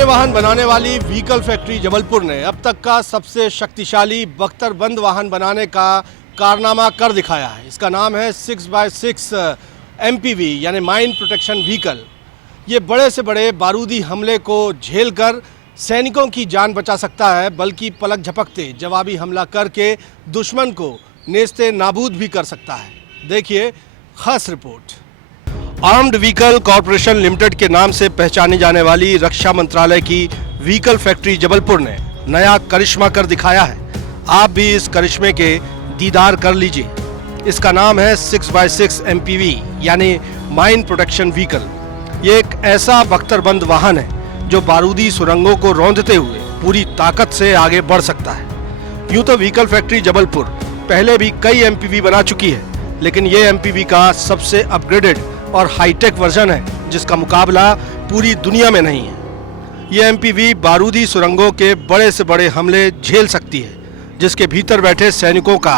पुराने वाहन बनाने वाली व्हीकल फैक्ट्री जबलपुर ने अब तक का सबसे शक्तिशाली बख्तरबंद वाहन बनाने का कारनामा कर दिखाया है। इसका नाम है 6x6 MPV यानी माइन प्रोटेक्शन व्हीकल। ये बड़े से बड़े बारूदी हमले को झेलकर सैनिकों की जान बचा सकता है, बल्कि पलक झपकते जवाबी हमला करके दुश्मन को नेस्ते नाबूद भी कर सकता है। देखिए खास report. Armed vehicle corporation limited के नाम से पहचानी जाने वाली रक्षा मंत्रालय की व्हीकल फैक्ट्री जबलपुर ने नया करिश्मा कर दिखाया है। आप भी इस करिश्मे के दीदार कर लीजिए। इसका नाम है 6x6 MPV यानी माइन प्रोटेक्शन व्हीकल। ये एक ऐसा बख्तरबंद वाहन है जो बारूदी सुरंगों को रौंदते हुए पूरी ताकत से आगे बढ़ सकता है। यूं तो व्हीकल फैक्ट्री जबलपुर पहले भी कई MPV बना चुकी है, लेकिन ये MPV का सबसे अपग्रेडेड और हाईटेक वर्जन है जिसका मुकाबला पूरी दुनिया में नहीं है। ये MPV बारूदी सुरंगों के बड़े से बड़े हमले झेल सकती है, जिसके भीतर बैठे सैनिकों का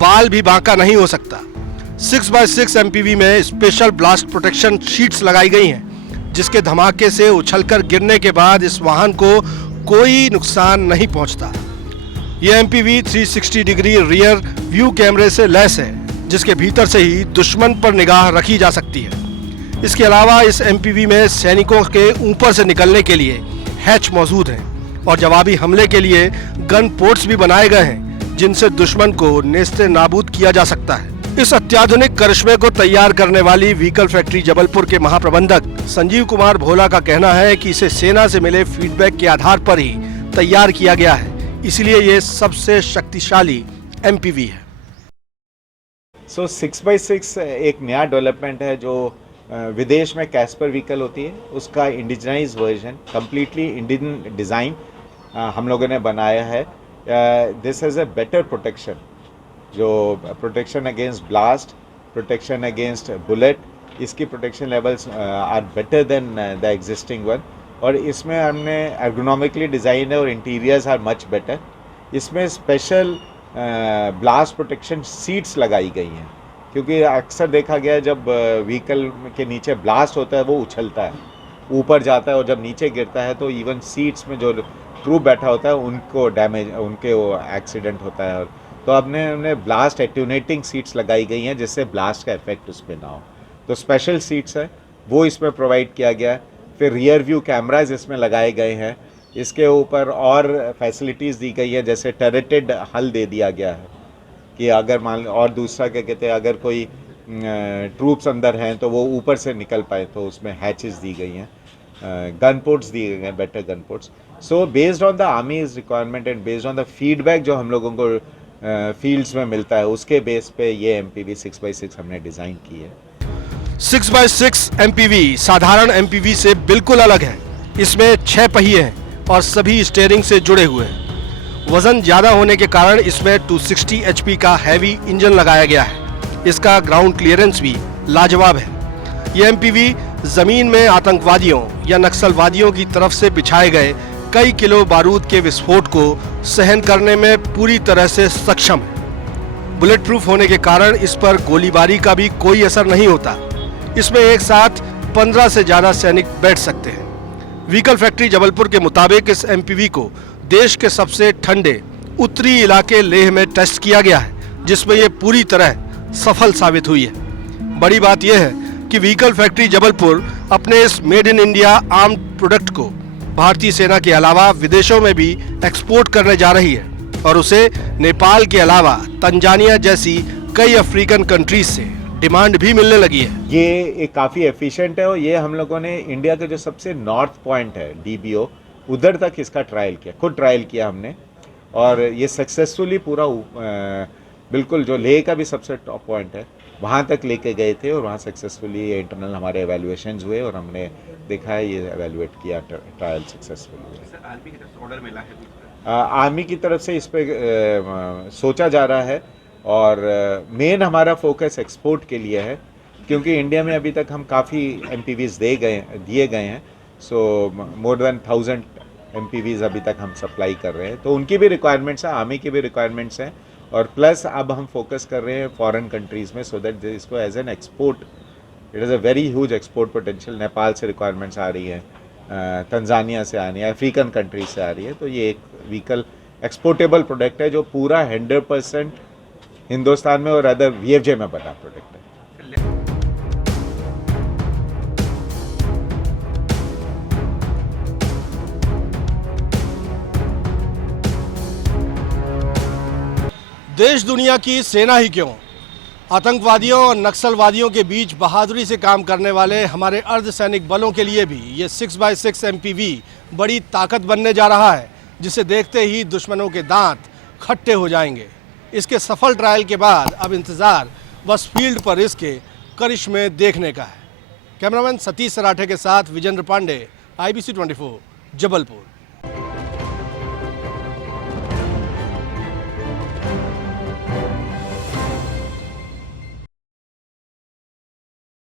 बाल भी बांका नहीं हो सकता। 6x6 MPV में स्पेशल ब्लास्ट प्रोटेक्शन शीट्स लगाई गई हैं, जिसके धमाके से उछलकर गिरने के बाद इस वाहन को कोई नुकसान नहीं पहुंचता। ये MPV 360 डिग्री रियर व्यू कैमरे से लैस है, जिसके भीतर से ही दुश्मन पर निगाह रखी जा सकती है। इसके अलावा इस MPV में सैनिकों के ऊपर से निकलने के लिए हैच मौजूद हैं और जवाबी हमले के लिए गन पोर्ट्स भी बनाए गए हैं, जिनसे दुश्मन को नेस्ते नाबूद किया जा सकता है। इस अत्याधुनिक करिश्मे को तैयार करने वाली व्हीकल फैक्ट्री जबलपुर के महाप्रबंधक संजीव कुमार भोला का कहना है कि इसे सेना से मिले फीडबैक के आधार पर ही तैयार किया गया है, इसलिए ये सबसे शक्तिशाली MPV है। 6x6 एक नया डेवलपमेंट है जो विदेश में कैस्पर व्हीकल होती है, उसका indigenise version completely Indian design हम लोगों ने बनाया है। This has a better protection, जो protection against blast, protection against bullet, इसकी protection levels are better than the existing one. और इसमें हमने एर्गोनॉमिकली डिज़ाइन है और इंटीरियर्स आर मच बेटर। इसमें स्पेशल ब्लास्ट प्रोटेक्शन सीट्स लगाई गई हैं, क्योंकि अक्सर देखा गया जब व्हीकल के नीचे ब्लास्ट होता है वो उछलता है, ऊपर जाता है और जब नीचे गिरता है तो इवन सीट्स में जो ट्रूप बैठा होता है उनको डैमेज, उनके वो एक्सीडेंट होता है। और तो हमने ब्लास्ट एट्यूनेटिंग सीट्स लगाई गई हैं जिससे ब्लास्ट का इफेक्ट उस पर ना हो। तो स्पेशल सीट्स है वो इसमें प्रोवाइड किया गया है। फिर रियर व्यू कैमराज इसमें लगाए गए हैं। इसके ऊपर और फैसिलिटीज़ दी गई है, जैसे टर्रेटेड हल दे दिया गया है कि अगर मान, और दूसरा क्या कहते हैं, अगर कोई ट्रूप्स अंदर हैं तो वो ऊपर से निकल पाए, तो उसमें हैचेस दी गई हैं, गन पोर्ट्स दिए गए हैं, better gun ports. So based on the armies requirement and based on the feedback जो हम लोगों को फील्ड्स में मिलता है, उसके बेस पे ये MPV 6x6 हमने डिज़ाइन की है। 6x6 MPV साधारण MPV से बिल्कुल अलग है। इसमें 6 पहिए हैं और सभी स्टीयरिंग से जुड़े हुए हैं। वजन ज़्यादा होने के कारण इसमें 260 HP का हैवी इंजन लगाया गया है। इसका ग्राउंड क्लियरेंस भी लाजवाब है। ये MPV ज़मीन में आतंकवादियों या नक्सलवादियों की तरफ से बिछाए गए कई किलो बारूद के विस्फोट को सहन करने में पूरी तरह से सक्षम है। बुलेट प्रूफ होने के कारण इस पर गोलीबारी का भी कोई असर नहीं होता। इसमें एक साथ 15 से ज़्यादा सैनिक बैठ सकते हैं। व्हीकल फैक्ट्री जबलपुर के मुताबिक इस MPV को देश के सबसे ठंडे उत्तरी इलाके लेह में टेस्ट किया गया है, जिसमें ये पूरी तरह सफल साबित हुई है। बड़ी बात यह है कि व्हीकल फैक्ट्री जबलपुर अपने इस made in India armed product को भारतीय सेना के अलावा विदेशों में भी एक्सपोर्ट करने जा रही है और उसे नेपाल के अलावा तंजानिया जैसी कई अफ्रीकन कंट्रीज से डिमांड भी मिलने लगी है। ये काफ़ी एफिशिएंट है और ये हम लोगों ने इंडिया के जो सबसे नॉर्थ पॉइंट है DBO, उधर तक इसका ट्रायल किया, खुद ट्रायल किया हमने, और ये सक्सेसफुली पूरा बिल्कुल जो लेह का भी सबसे टॉप पॉइंट है वहाँ तक लेके गए थे और वहाँ सक्सेसफुली इंटरनल हमारे एवेल्युएशंस हुए और हमने देखा है ये एवेल्युएट किया, ट्रायल सक्सेसफुली हुआ। आर्मी की तरफ से ऑर्डर मिला है? आर्मी की तरफ से इस पर सोचा जा रहा है और मेन हमारा फोकस एक्सपोर्ट के लिए है, क्योंकि इंडिया में अभी तक हम काफ़ी MPVs दिए गए हैं। सो मोर देन 1000 MPVs अभी तक हम सप्लाई कर रहे हैं, तो उनकी भी रिक्वायरमेंट्स हैं, आर्मी की भी रिक्वायरमेंट्स हैं, और प्लस अब हम फोकस कर रहे हैं फॉरेन कंट्रीज़ में, सो दैट इसको as an export, it is a very huge export potential. Nepal से रिक्वायरमेंट्स आ रही हैं, तंजानिया से आ रही है, अफ्रीकन कंट्री से आ रही है। तो ये एक व्हीकल एक्सपोर्टेबल प्रोडक्ट है जो पूरा 100% हिंदुस्तान में और अदर VFJ में बना प्रोडक्ट है। देश दुनिया की सेना ही क्यों, आतंकवादियों और नक्सलवादियों के बीच बहादुरी से काम करने वाले हमारे अर्धसैनिक बलों के लिए भी ये 6x6 MPV बड़ी ताकत बनने जा रहा है, जिसे देखते ही दुश्मनों के दांत खट्टे हो जाएंगे। इसके सफल ट्रायल के बाद अब इंतज़ार बस फील्ड पर इसके करिश्मे देखने का है। कैमरामैन सतीश सराठे के साथ विजेंद्र पांडे, IBC 24, जबलपुर।